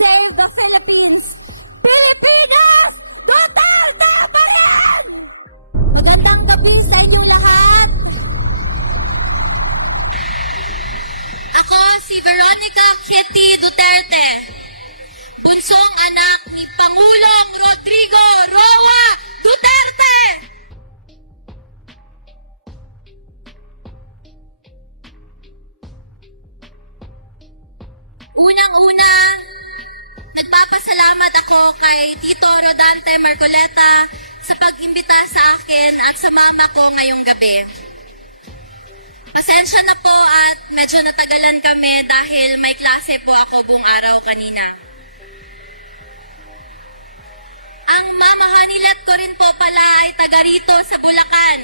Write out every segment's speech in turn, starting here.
save the Philippines! Pilipinas! Duterte pa rin! Magandang gabi sa inyong lahat! Ako si Veronica Kitty Duterte, bunsong anak ni Pangulong Rodrigo Roa Duterte! Unang-una, nagpapasalamat ako kay Tito Rodante Marcoleta sa pag-imbita sa akin at sa mama ko ngayong gabi. Pasensya na po at medyo natagalan kami dahil may klase po ako buong araw kanina. Ang mamahanilat ko rin po pala ay taga rito sa Bulacan.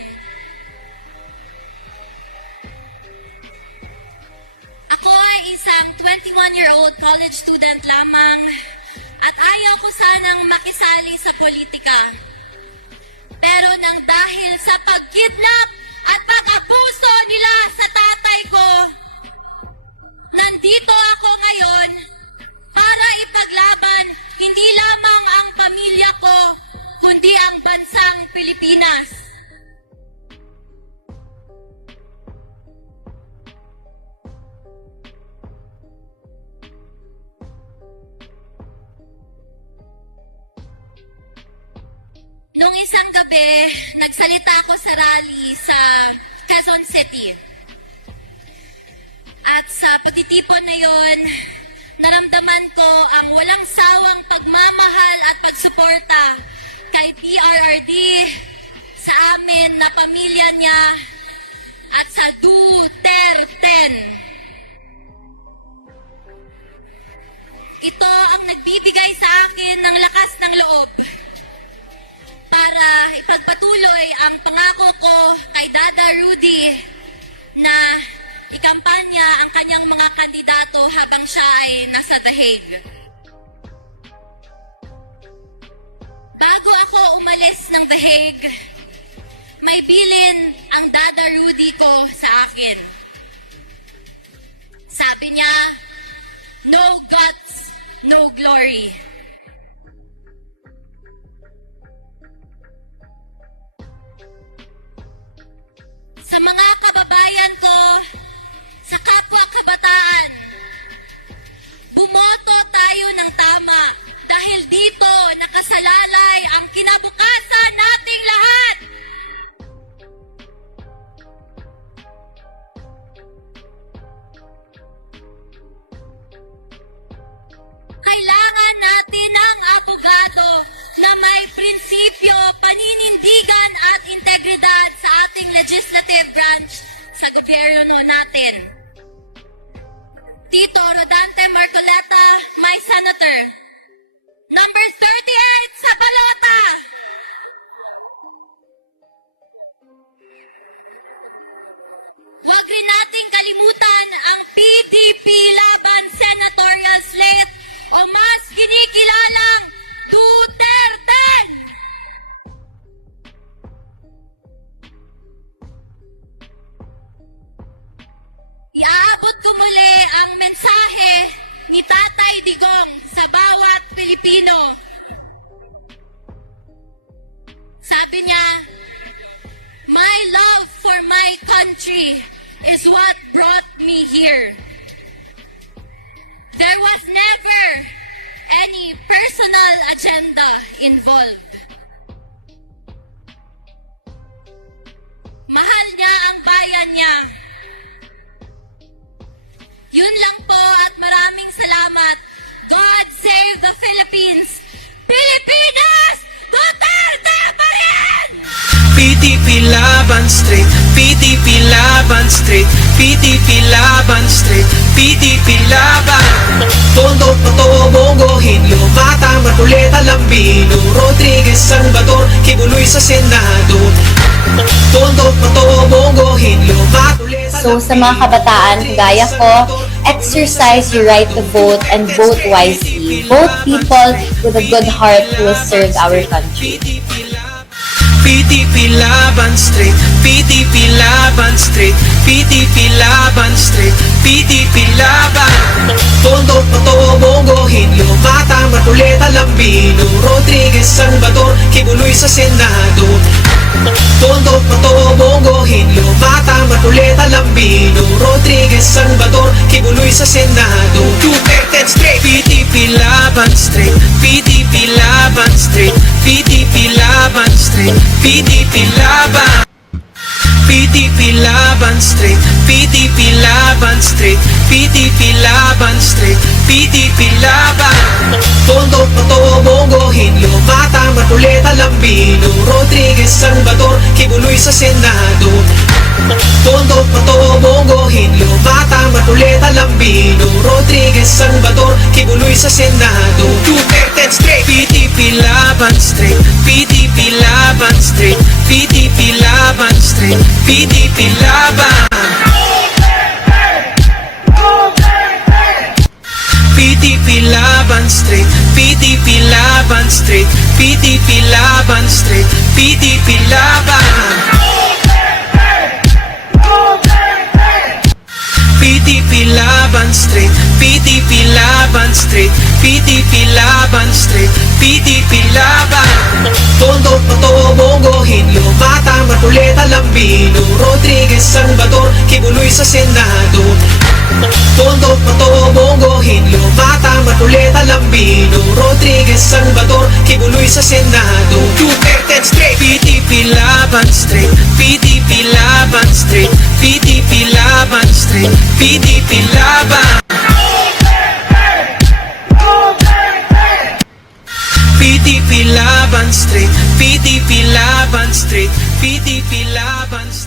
Ako ay isang 21-year-old college student lamang at ayaw ko sanang makisali sa politika. Pero nang dahil sa pag-kidnap at pag-abuso nila sa tatay ko, nandito ako ngayon para ipaglaban hindi lamang ang pamilya ko, kundi ang bansang Pilipinas. Noong isang gabi, nagsalita ako sa rally sa Quezon City. At sa pagtitipon na yon, naramdaman ko ang walang sawang pagmamahal at pagsuporta kay PRRD, sa amin na pamilya niya, at sa Duterte. Ito ang nagbibigay sa akin ng lakas ng loob para ipagpatuloy ang pangako ko kay Dada Rudy na ikampanya ang kanyang mga kandidato habang siya ay nasa The Hague. Bago ako umalis ng The Hague, may bilin ang Dada Rudy ko sa akin. Sabi niya, "No guts, no glory." Sa mga kababayan ko, sa kapwa kabataan, bumoto tayo ng tama dahil dito nakasalalay ang kinabukasan nating lahat. Kailangan natin ng abogado na may prinsipyo, paninindigan at integridad sa ating legislative branch sa gobyerno natin. Tito Rodante Marcoleta, my senator. Number 38 sa balota! Huwag rin nating kalimutan ang PDP Laban Senatorial Slate o mas kinikilalang Duterte! Iaabot ko muli ang mensahe ni Tatay Digong sa bawat Pilipino. Sabi niya, "My love for my country is what brought me here. There was never any personal agenda involved." Mahal niya ang bayan niya. Yun lang po at maraming salamat. God save the Philippines! Pilipinas! Duterte pa rin! PDP Laban Straight, PDP Laban Straight, PDP Laban Straight, PDP Laban. Tondo, Totoo, Bongohin, Lumata, Marcoleta, Lambino, Rodriguez, Salvador, Kibuloy sa Senado. Tondo, Totoo, Bongohin, Lumata. So sa mga kabataan, gaya ko, exercise your right to vote and vote wisely. Vote people with a good heart who will serve our country. PDP Laban Straight, PDP Laban Straight, PDP Laban Straight, PDP Laban. Tondo, Totoo, Bongohin, Lumata. Lambino, Rodriguez, Salvador, Kibuloy sa Senado. Tondo, Pato, Bongo, Hinlo, Mata, Marcoleta, Lambino, Rodriguez, Salvador, Kibuloy sa Senado. Duterte straight, PDP laban straight, PDP laban straight, PDP laban straight, PDP laban. PDP laban straight, PDP laban straight, PDP laban straight, PDP laban. Tondo, Pato, Bongo, Hinlo, Mata, Marcoleta, Lambino, Rodriguez, Salvador, Kibuloy sa Senado. Tondo, Pato, Bongo, Hinlo, Mata, Marcoleta, Lambino, Rodriguez, Salvador, Kibuloy sa Senado. Duterte straight, PDP laban straight, PDP laban straight, PDP laban straight, PDP laban. PDP laban straight, PDP laban straight, PDP laban straight, PDP laban. PDP laban straight, PDP laban straight, PDP laban straight, PDP laban. Tondo, Pato, Bongo, Hinlo, Mata, Marcoleta, Lambino, Rodriguez, Salvador, Kibuloy sa Senado. Tondo, Pato, Bongo, Hinlo, Mata, Marcoleta, Lambino, Rodriguez, Salvador, Kibuloy sa Senado. Duterte straight, PDP laban straight, PDP laban straight, PDP laban straight, PDP laban. PDP laban straight, PDP laban straight, PDP laban straight.